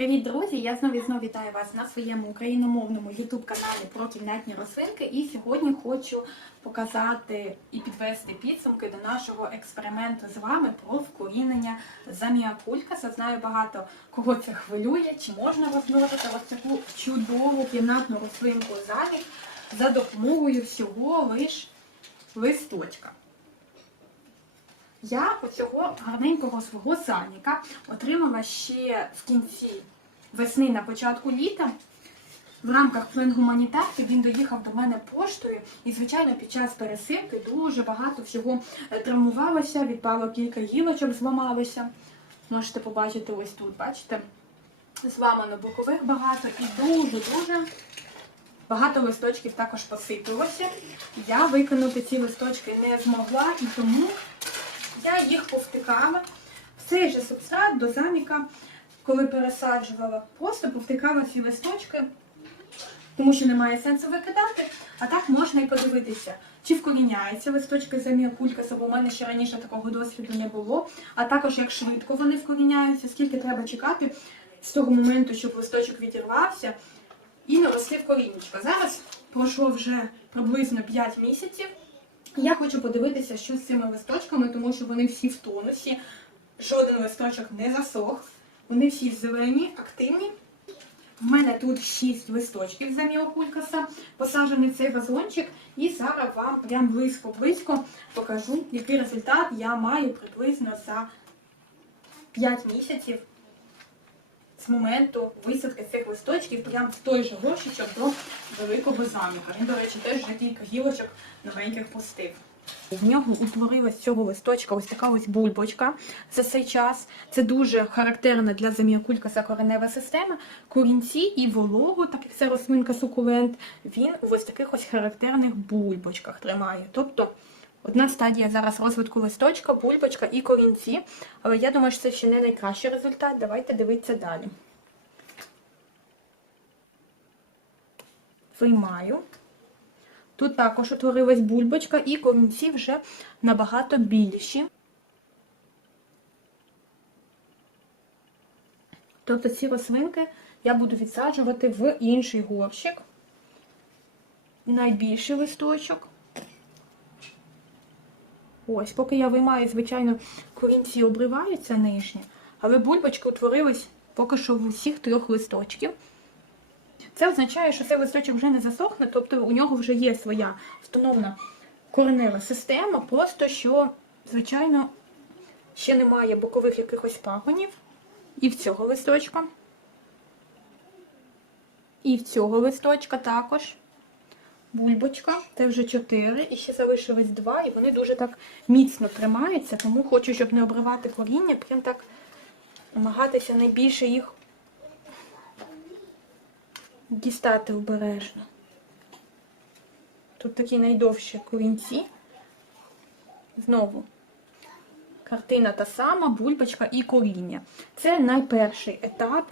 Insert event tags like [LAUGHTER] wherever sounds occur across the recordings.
Привіт, друзі! Я знову і знову вітаю вас на своєму україномовному youtube каналі про кімнатні рослинки. І сьогодні хочу показати і підвести підсумки до нашого експерименту з вами про вкорінення заміакулькаса. Знаю багато кого це хвилює, чи можна розмножити ось таку чудову кімнатну рослинку замік за допомогою всього лиш листочка. Я оцього гарненького свого заміка отримала ще в кінці весни на початку літа. В рамках гуманітарки він доїхав до мене поштою, і, звичайно, під час пересилки дуже багато всього е, травмувалося, відпало кілька гілочок, зламалося. Можете побачити ось тут, бачите? Зламано бокових багато і дуже-дуже багато листочків також посипалося. Я викинути ці листочки не змогла, і тому я їх повтикала. В цей же субстрат до заміка, коли пересаджувала, просто повтикала ці листочки, тому що немає сенсу викидати. А так можна і подивитися, чи вкоріняються листочки заміакулькаса, бо в мене ще раніше такого досвіду не було. А також як швидко вони вкоріняються, скільки треба чекати з того моменту, щоб листочок відірвався і наростив корінечко. Зараз пройшло вже приблизно 5 місяців. Я хочу подивитися, що з цими листочками, тому що вони всі в тонусі, жоден листочок не засох. Вони всі зелені, активні. В мене тут 6 листочків заміокулькаса, посаджений цей вазончик. І зараз вам прям близько-близько покажу, який результат я маю приблизно за 5 місяців з моменту висадки цих листочків прямо в той же горщичок до великого заміка. Він, до речі, теж вже кілька гілочок новеньких пустив. В нього утворилась з цього листочка ось така ось бульбочка за цей час. Це дуже характерна для заміакулькаса коренева система. Корінці і вологу, так як це рослинка сукулент, він у ось таких ось характерних бульбочках тримає. Тобто одна стадія зараз розвитку листочка, бульбочка і корінці. Але я думаю, що це ще не найкращий результат. Давайте дивитися далі. Виймаю. Тут також утворилась бульбочка і корінці вже набагато більші. Тобто ці рослинки я буду відсаджувати в інший горщик. Найбільший листочок. Ось, поки я виймаю, звичайно, корінці обриваються нижні, але бульбочки утворились поки що в усіх трьох листочків. Це означає, що цей листочок вже не засохне, тобто у нього вже є своя встановлена коренева система, просто що, звичайно, ще немає бокових якихось пагонів. І в цього листочка. І в цього листочка також. Бульбочка, це вже 4, і ще залишилось 2, і вони дуже так міцно тримаються, тому хочу, щоб не обривати коріння, прям так намагатися найбільше їх дістати обережно. Тут такі найдовші корінці. Знову картина та сама, бульбочка і коріння. Це найперший етап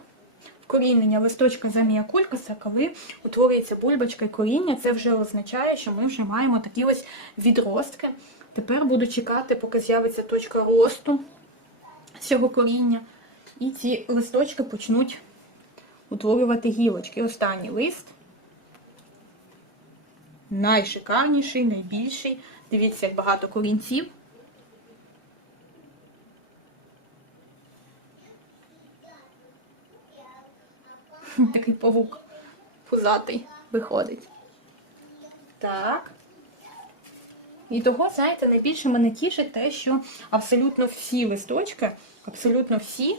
вкорінення листочка заміакулькаса, коли утворюється бульбочка і коріння. Це вже означає, що ми вже маємо такі ось відростки. Тепер буду чекати, поки з'явиться точка росту цього коріння. І ці листочки почнуть утворювати гілочки. Останній лист. Найшикарніший, найбільший. Дивіться, як багато корінців. [LAUGHS] Такий павук пузатий виходить. Так. І того, знаєте, найбільше мене тішить те, що абсолютно всі листочки, абсолютно всі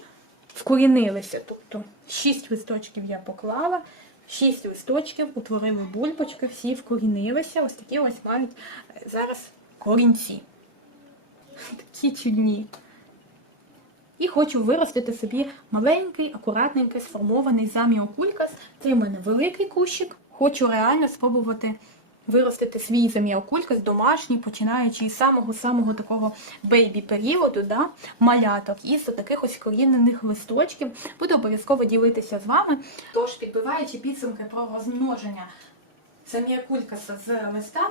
вкорінилися. Тобто 6 листочків я поклала, 6 листочків утворили бульбочки, всі вкорінилися. Ось такі ось мають е, зараз корінці. Такі чудні. І хочу виростити собі маленький, акуратненький, сформований заміокулькас. Це в мене великий кущик. Хочу реально спробувати виростити свій заміокулькас домашній, починаючи із самого-самого такого бейбі-періоду, да, маляток, із таких ось корінених листочків. Буду обов'язково ділитися з вами. Тож, підбиваючи підсумки про розмноження заміокулькаса з листа,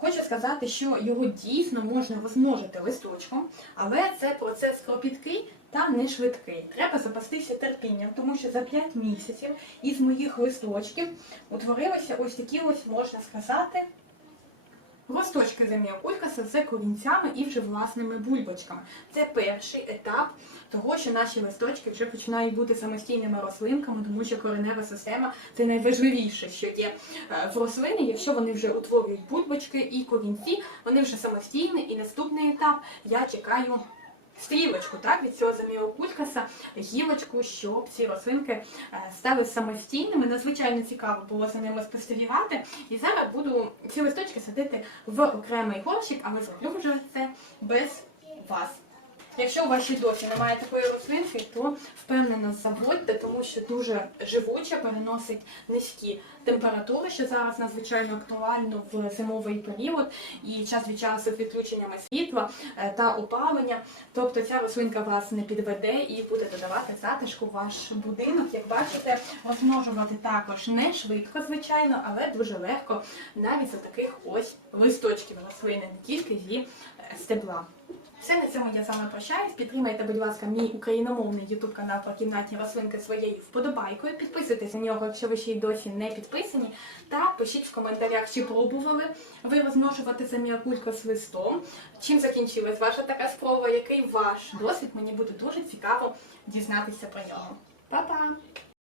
Хочу сказати, що його дійсно можна розмножити листочком, але це процес кропіткий та не швидкий. Треба запастися терпінням, тому що за 5 місяців із моїх листочків утворилися ось такі ось, можна сказати, Росточки землеокулькаса з корінцями і вже власними бульбочками. Це перший етап того, що наші листочки вже починають бути самостійними рослинками, тому що коренева система це найважливіше, що є е, в рослини, Якщо вони вже утворюють бульбочки і корінці, вони вже самостійні. І наступний етап я чекаю. Стрілочку так від цього заміокулькаса, гілочку, щоб ці рослинки е, стали самостійними. Надзвичайно цікаво було за ними спостерігати. І зараз буду ці листочки садити в окремий горщик, але зроблю вже це без вас. Якщо у ще досі немає такої рослинки, то впевнено заводьте, тому що дуже живуче переносить низькі температури, що зараз надзвичайно актуально в зимовий період і час від часу відключеннями світла е, та опалення. Тобто ця рослинка вас не підведе і буде додавати затишку в ваш будинок. Як бачите, розмножувати також не швидко, звичайно, але дуже легко навіть за таких ось листочків рослини, не тільки зі стебла. Все на цьому я з вами прощаюсь. Підтримайте, будь ласка, мій україномовний ютуб канал про кімнатні рослинки своєю вподобайкою. Підписуйтесь на нього, якщо ви ще й досі не підписані. Та пишіть в коментарях, чи пробували ви розмножувати саміакулько з листом. Чим закінчилась ваша така спроба? Який ваш досвід? Мені буде дуже цікаво дізнатися про нього. Па-па!